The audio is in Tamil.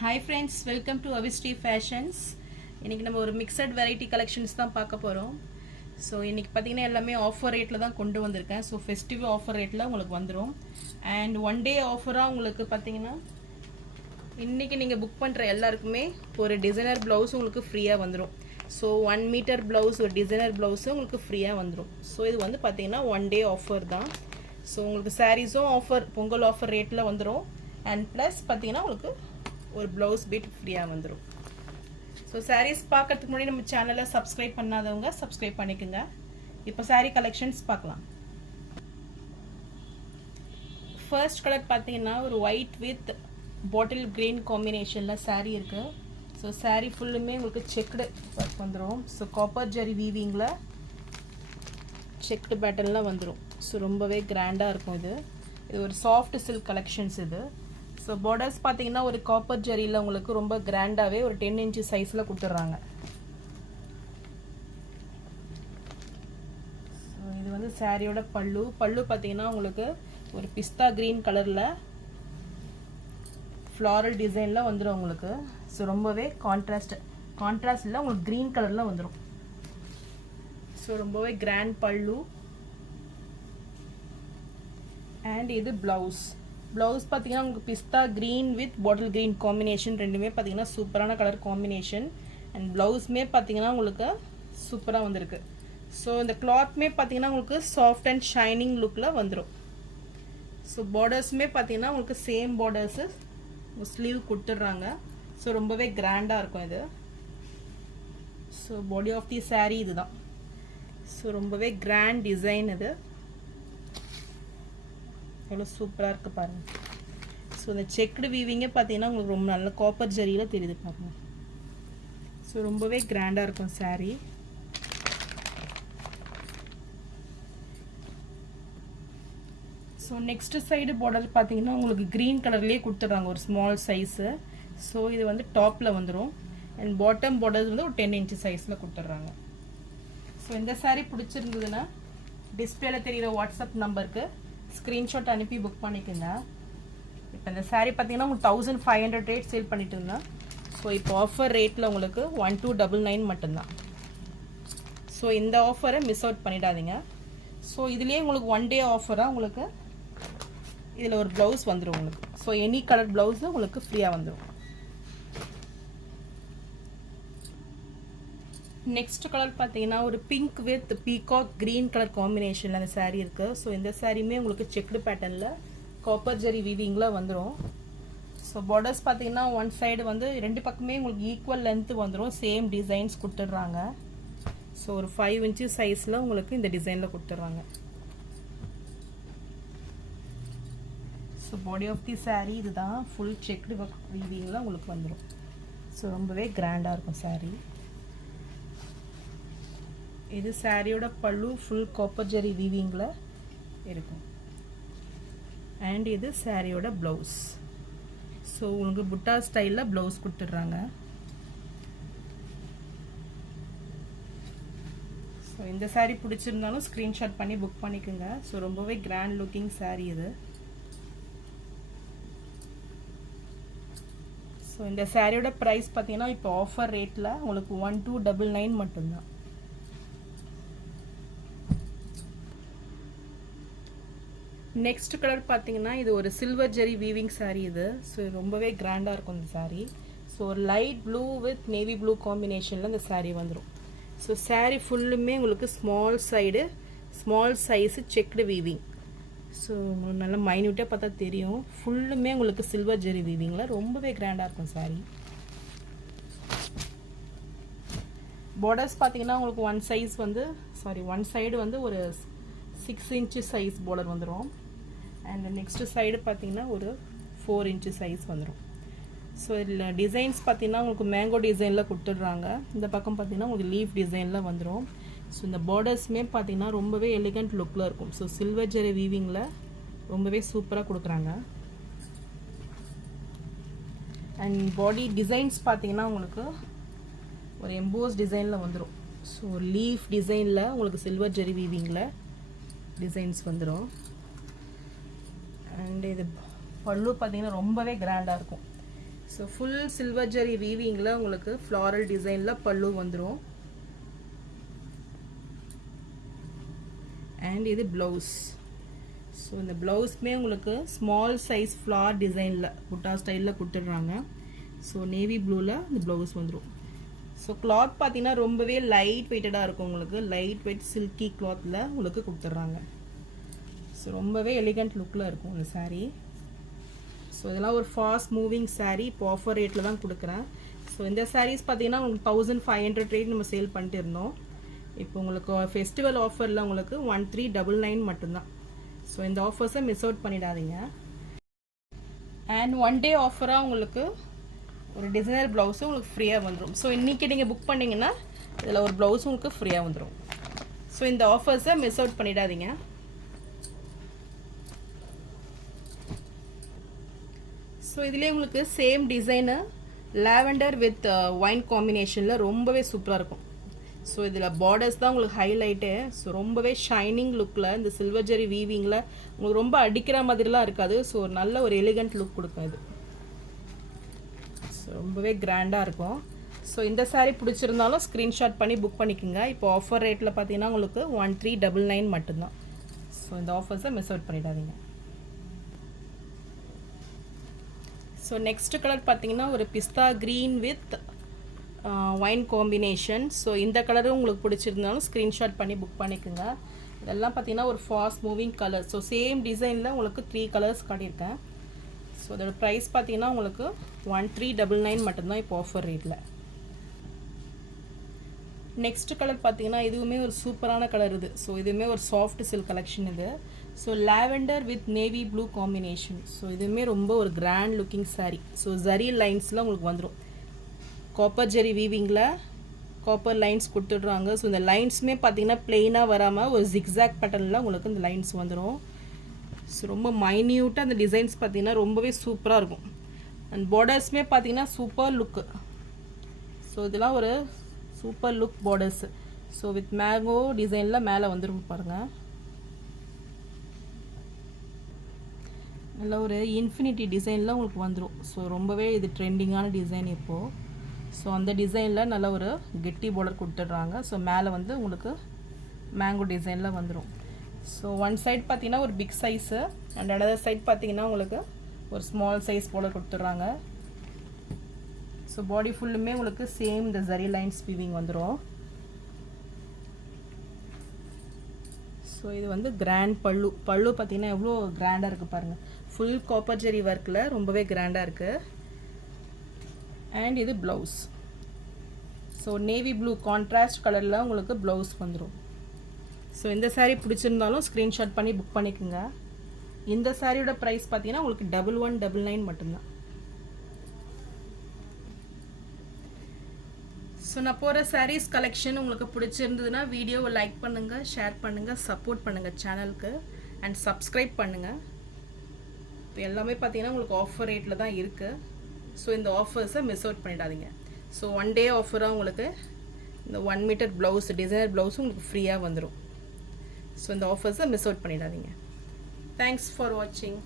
Hi friends, welcome to Avistri Fashions. இன்னைக்கு நம்ம ஒரு mixed variety collections தான் பார்க்க போறோம். So இன்னைக்கு பாத்தீங்கன்னா எல்லாமே ஆஃபர் ரேட்ல தான் கொண்டு வந்திருக்கேன். So festive ஆஃபர் ரேட்ல உங்களுக்கு வந்துரும். And one day ஆஃபரா உங்களுக்கு பாத்தீங்கன்னா இன்னைக்கு நீங்க புக் பண்ற எல்லாருக்குமே ஒரு டிசைனர் ப்ளவுஸ் உங்களுக்கு ஃப்ரீயா வந்துரும். So 1 மீட்டர் ப்ளவுஸ் ஒரு டிசைனர் ப்ளவுஸ் உங்களுக்கு ஃப்ரீயா வந்துரும். So இது வந்து பாத்தீங்கன்னா one day ஆஃபர் தான். So உங்களுக்கு sareesம் ஆஃபர் பொங்கல் ஆஃபர் ரேட்ல வந்துரும். And plus பாத்தீங்கன்னா உங்களுக்கு ஒரு ப்ளவுஸ் பீட் ஃப்ரீயா வந்துரும். ஸோ சாரீஸ் பார்க்கறதுக்கு முன்னாடி நம்ம சேனலை சப்ஸ்கிரைப் பண்ணாதவங்க சப்ஸ்கிரைப் பண்ணிக்கோங்க. இப்போ சாரீ கலெக்ஷன்ஸ் பார்க்கலாம். ஃபர்ஸ்ட் கலர் பார்த்தீங்கன்னா ஒரு ஒயிட் வித் பாட்டில் கிரீன் காம்பினேஷனில் சாரீ இருக்கு. ஸோ சாரீ ஃபுல்லுமே உங்களுக்கு செக்குடு ஒர்க் வந்துடும். ஸோ காப்பர் ஜெரி வீவிங்கில் செக்குடு பேட்டர்னில் வந்துடும். ஸோ ரொம்பவே கிராண்டாக இருக்கும். இது ஒரு சாஃப்ட் சில்க் கலெக்ஷன்ஸ் இது. ஸோ பார்டர்ஸ் பார்த்தீங்கன்னா ஒரு காப்பர் ஜெரியில் உங்களுக்கு ரொம்ப கிராண்டாகவே ஒரு 10 இன்ச்சு சைஸில் கொடுத்துட்றாங்க. ஸோ இது வந்து சாரியோட பல்லு பார்த்தீங்கன்னா உங்களுக்கு ஒரு பிஸ்தா க்ரீன் கலரில் ஃப்ளாரல் டிசைனில் வந்துடும் உங்களுக்கு. ஸோ ரொம்பவே கான்ட்ராஸ்டில் உங்களுக்கு க்ரீன் கலரில் வந்துடும். ஸோ ரொம்பவே கிராண்ட் பல்லு. அண்ட் இது ப்ளவுஸ் பார்த்தீங்கன்னா உங்களுக்கு pista green with bottle green combination ரெண்டுமே பார்த்தீங்கன்னா சூப்பரான கலர் காம்பினேஷன். அண்ட் ப்ளவுஸ்மே பார்த்தீங்கன்னா உங்களுக்கு சூப்பராக வந்திருக்கு. ஸோ இந்த கிளாத்மே பார்த்தீங்கன்னா உங்களுக்கு சாஃப்ட் அண்ட் ஷைனிங் லுக்கில் வந்துடும். ஸோ பார்டர்ஸுமே பார்த்தீங்கன்னா உங்களுக்கு சேம் பார்டர்ஸு ஸ்லீவ் கொடுத்துட்றாங்க. ஸோ ரொம்பவே கிராண்டாக இருக்கும் இது. So body of the sari இதுதான். ஸோ ரொம்பவே கிராண்ட் டிசைன் இது. எவ்வளோ சூப்பராக இருக்குது பாருங்கள். ஸோ இந்த செக்குடு வீவிங்கே பார்த்தீங்கன்னா உங்களுக்கு ரொம்ப நல்ல காப்பர் ஜரியில் தெரியுது பாருங்கள். ஸோ ரொம்பவே கிராண்டாக இருக்கும் sari. So next side border பார்த்தீங்கன்னா உங்களுக்கு க்ரீன் கலர்லேயே கொடுத்துட்றாங்க ஒரு ஸ்மால் சைஸு. ஸோ இது வந்து டாப்பில் வந்துடும். அண்ட் பாட்டம் பார்டர்ஸ் வந்து ஒரு 10 இன்ச்சு சைஸில் கொடுத்துட்றாங்க. ஸோ இந்த சாரீ பிடிச்சிருந்ததுன்னா டிஸ்பிளேல தெரிகிற வாட்ஸ்அப் நம்பருக்கு ஸ்க்ரீன்ஷாட் அனுப்பி புக் பண்ணிக்கோங்க. இப்போ இந்த சாரீ பார்த்தீங்கன்னா உங்களுக்கு 1500 ரேட் சேல் பண்ணிட்டு இருந்தேன். ஸோ இப்போ ஆஃபர் ரேட்டில் உங்களுக்கு 1299 மட்டும்தான். ஸோ இந்த ஆஃபரை மிஸ் அவுட் பண்ணிடாதீங்க. ஸோ இதுலேயே உங்களுக்கு ஒன் டே ஆஃபராக உங்களுக்கு இதில் ஒரு ப்ளவுஸ் வந்துடும் உங்களுக்கு. ஸோ எனி கலர் ப்ளவுஸு உங்களுக்கு ஃப்ரீயாக வந்துடும். நெக்ஸ்ட் கலர் பார்த்தீங்கன்னா ஒரு pink with peacock green colour காம்பினேஷனில் அந்த சாரீ இருக்குது. ஸோ இந்த சாரியுமே உங்களுக்கு செக்குடு பேட்டர்னில் காப்பர் ஜெரி வீவிங்கில் வந்துடும். ஸோ பார்டர்ஸ் பார்த்தீங்கன்னா ஒன் சைடு வந்து ரெண்டு பக்கமே உங்களுக்கு ஈக்குவல் லென்த்து வந்துடும். சேம் டிசைன்ஸ் கொடுத்துட்றாங்க. ஸோ ஒரு 5 இன்ச்சு சைஸில் உங்களுக்கு இந்த டிசைனில் கொடுத்துட்றாங்க. So body of the sari இதுதான். ஃபுல் செக்குடு வீவிங்கில் உங்களுக்கு வந்துடும். ஸோ ரொம்பவே கிராண்டாக இருக்கும் சாரீ. இது சாரியோட பல்லு ஃபுல் காப்பர் ஜெரி வீவிங்கில் இருக்கும். அண்ட் இது சாரியோட ப்ளவுஸ். ஸோ உங்களுக்கு புட்டா ஸ்டைலில் ப்ளவுஸ் கொடுத்துட்றாங்க. ஸோ இந்த சாரீ பிடிச்சிருந்தாலும் ஸ்க்ரீன்ஷாட் பண்ணி புக் பண்ணிக்கோங்க. ஸோ ரொம்பவே கிராண்ட் லுக்கிங் சாரீ இது. ஸோ இந்த சாரியோட ப்ரைஸ் பார்த்தீங்கன்னா இப்போ ஆஃபர் ரேட்டில் உங்களுக்கு 1299 மட்டும்தான். நெக்ஸ்ட் கலர் பார்த்தீங்கன்னா இது ஒரு சில்வர் ஜெரி வீவிங் சாரீ இது. ஸோ ரொம்பவே கிராண்டாக இருக்கும் இந்த சாரீ. ஸோ ஒரு light blue with navy blue காம்பினேஷனில் இந்த சாரீ வந்துடும். ஸோ சாரீ ஃபுல்லுமே உங்களுக்கு small size checked weaving. So உங்களுக்கு நல்லா மைன்யூட்டாக பார்த்தா தெரியும். ஃபுல்லுமே உங்களுக்கு சில்வர் ஜெரி வீவிங்கில் ரொம்பவே கிராண்டாக இருக்கும் சாரீ. பார்டர்ஸ் பார்த்தீங்கன்னா உங்களுக்கு ஒன் சைடு வந்து ஒரு 6 இன்ச்சு சைஸ் பார்டர் வந்துடும். அண்ட் நெக்ஸ்ட் சைடு பார்த்தீங்கன்னா ஒரு 4 இன்ச்சு சைஸ் வந்துடும். ஸோ இதில் டிசைன்ஸ் பார்த்தீங்கன்னா உங்களுக்கு மேங்கோ டிசைனில் கொடுத்துட்றாங்க. இந்த பக்கம் பார்த்தீங்கன்னா உங்களுக்கு லீஃப் டிசைனில் வந்துடும். ஸோ இந்த பார்டர்ஸுமே பார்த்தீங்கன்னா ரொம்பவே எலிகண்ட் லுக்கில் இருக்கும். ஸோ சில்வர் ஜெரி வீவிங்கில் ரொம்பவே சூப்பராக கொடுக்குறாங்க. அண்ட் பாடி டிசைன்ஸ் பார்த்தீங்கன்னா உங்களுக்கு ஒரு எம்போஸ் டிசைனில் வந்துடும். ஸோ லீஃப் டிசைனில் உங்களுக்கு சில்வர் ஜெரி வீவிங்கில் டிசைன்ஸ் வந்துடும். அண்ட் இது பல்லு பார்த்தீங்கன்னா ரொம்பவே கிராண்டாக இருக்கும். ஸோ ஃபுல் சில்வர் ஜரி வீவிங்கில் உங்களுக்கு ஃப்ளாரல் டிசைனில் பல்லு வந்துடும். அண்ட் இது ப்ளவுஸ். ஸோ இந்த ப்ளவுஸ்மே உங்களுக்கு ஸ்மால் சைஸ் ஃப்ளார் டிசைனில் புட்டா ஸ்டைலில் கொடுத்துட்றாங்க. ஸோ நேவி ப்ளூவில் இந்த ப்ளவுஸ் வந்துடும். ஸோ கிளாத் பார்த்தீங்கன்னா ரொம்பவே லைட் வெயிட்டடாக இருக்கும். உங்களுக்கு லைட் வெயிட் சில்கி கிளாத்தில் உங்களுக்கு கொடுத்துட்றாங்க. ஸோ ரொம்பவே எலிகண்ட் லுக்கில் இருக்கும் இந்த saree. ஸோ இதெல்லாம் ஒரு ஃபாஸ்ட் மூவிங் saree. இப்போ ஆஃபர் ரேட்டில் தான் கொடுக்குறேன். ஸோ இந்த sarees பார்த்தீங்கன்னா உங்களுக்கு 1500 ரேட் நம்ம சேல் பண்ணிட்டு இருந்தோம். இப்போ உங்களுக்கு ஃபெஸ்டிவல் ஆஃபரில் உங்களுக்கு 1399 மட்டும்தான். ஸோ இந்த ஆஃபர்ஸை மிஸ் அவுட் பண்ணிடாதீங்க. அண்ட் ஒன் டே ஆஃபராக உங்களுக்கு ஒரு டிசைனர் ப்ளவுஸும் உங்களுக்கு ஃப்ரீயாக வந்துடும். ஸோ இன்றைக்கி நீங்கள் புக் பண்ணிங்கன்னா இதில் ஒரு ப்ளவுஸும் உங்களுக்கு ஃப்ரீயாக வந்துடும். ஸோ இந்த ஆஃபர்ஸை மிஸ் அவுட் பண்ணிடாதீங்க. ஸோ இதுலேயே உங்களுக்கு same design lavender with wine காம்பினேஷனில் ரொம்பவே சூப்பராக இருக்கும். ஸோ இதில் பார்டர்ஸ் தான் உங்களுக்கு ஹைலைட்டு. ஸோ ரொம்பவே ஷைனிங் லுக்கில் இந்த சில்வர் ஜெரி வீவிங்கில் உங்களுக்கு ரொம்ப அடிக்கிற மாதிரிலாம் இருக்காது. ஸோ ஒரு நல்ல ஒரு எலிகண்ட் லுக் கொடுக்கும் இது. ஸோ ரொம்பவே கிராண்டாக இருக்கும். ஸோ இந்த saree பிடிச்சிருந்தாலும் ஸ்க்ரீன்ஷாட் பண்ணி புக் பண்ணிக்கோங்க. இப்போ ஆஃபர் ரேட்டில் பார்த்தீங்கன்னா உங்களுக்கு 1399 மட்டும்தான். ஸோ இந்த ஆஃபர்ஸை மிஸ் அவுட் பண்ணிடாதீங்க. ஸோ நெக்ஸ்ட் கலர் பார்த்தீங்கன்னா ஒரு pista green with wine combination. So இந்த கலரும் உங்களுக்கு பிடிச்சிருந்தாலும் ஸ்க்ரீன்ஷாட் பண்ணி புக் பண்ணிக்கோங்க. இதெல்லாம் பார்த்தீங்கன்னா ஒரு fast moving colour. So same டிசைனில் உங்களுக்கு 3 கலர்ஸ் காட்டியிருக்கேன். ஸோ அதோட ப்ரைஸ் பார்த்தீங்கன்னா உங்களுக்கு 1399 மட்டும்தான் இப்போ ஆஃபர் ரேட்டில். நெக்ஸ்ட் கலர் பார்த்தீங்கன்னா இதுவுமே ஒரு சூப்பரான கலர் இது. ஸோ இதுவுமே ஒரு சாஃப்ட் சில்க் கலெக்ஷன் இது. So lavender with navy blue combination. So இதுவுமே ரொம்ப ஒரு grand looking saree. So zari லைன்ஸில் உங்களுக்கு வந்துடும். காப்பர் ஜெரி வீவிங்கில் காப்பர் லைன்ஸ் கொடுத்துட்றாங்க. ஸோ இந்த லைன்ஸுமே பார்த்தீங்கன்னா பிளெயினாக வராமல் ஒரு ஜிக்ஸாக் பேட்டர்னில் உங்களுக்கு இந்த லைன்ஸ் வந்துடும். ஸோ ரொம்ப மைன்யூட்டாக அந்த டிசைன்ஸ் பார்த்தீங்கன்னா ரொம்பவே சூப்பராக இருக்கும். அண்ட் பார்டர்ஸுமே பார்த்தீங்கன்னா சூப்பர் லுக்கு. ஸோ இதெல்லாம் ஒரு super look borders. So with mango டிசைனில் மேலே வந்துடும் பாருங்கள். நல்ல ஒரு இன்ஃபினிட்டி டிசைனில் உங்களுக்கு வந்துடும். ஸோ ரொம்பவே இது ட்ரெண்டிங்கான டிசைன் இப்போது. ஸோ அந்த டிசைனில் நல்ல ஒரு கெட்டி பார்டர் கொடுத்துட்றாங்க. ஸோ மேலே வந்து உங்களுக்கு மேங்கோ டிசைனில் வந்துடும். ஸோ ஒன் சைட் பார்த்தீங்கன்னா ஒரு big size and another side பார்த்தீங்கன்னா உங்களுக்கு ஒரு ஸ்மால் சைஸ் பார்டர் கொடுத்துட்றாங்க. ஸோ பாடி ஃபுல்லுமே உங்களுக்கு சேம் இந்த ஜரி லைன்ஸ் வீவிங் வந்துடும். ஸோ இது வந்து கிராண்ட் பல்லு. பல்லு பார்த்தீங்கன்னா எவ்வளோ கிராண்டாக இருக்குது பாருங்கள். ஃபுல் காப்பர் ஜெரி ஒர்க்கில் ரொம்பவே கிராண்டாக இருக்குது. அண்ட் இது blouse. So navy blue contrast கலரில் உங்களுக்கு ப்ளவுஸ் வந்துடும். ஸோ இந்த saree பிடிச்சிருந்தாலும் ஸ்க்ரீன்ஷாட் பண்ணி புக் பண்ணிக்கோங்க. இந்த சாரியோட ப்ரைஸ் பார்த்தீங்கன்னா உங்களுக்கு 1199 மட்டும்தான். ஸோ நான் போகிற சாரீஸ் கலெக்ஷன் உங்களுக்கு பிடிச்சிருந்ததுன்னா வீடியோவை லைக் பண்ணுங்கள், ஷேர் பண்ணுங்கள், சப்போர்ட் பண்ணுங்கள் சேனலுக்கு அண்ட் சப்ஸ்கிரைப் பண்ணுங்கள். இப்போ எல்லாமே பார்த்தீங்கன்னா உங்களுக்கு ஆஃபர் ரேட்டில் தான் இருக்குது. ஸோ இந்த ஆஃபர்ஸை மிஸ் அவுட் பண்ணிடாதீங்க. ஸோ ஒன் டே ஆஃபராக உங்களுக்கு இந்த 1 மீட்டர் ப்ளவுஸ் டிசைனர் ப்ளவுஸும் உங்களுக்கு ஃப்ரீயாக வந்துடும். ஸோ இந்த ஆஃபர்ஸை மிஸ் அவுட் பண்ணிடாதீங்க. தேங்க்ஸ் ஃபார் வாட்சிங்.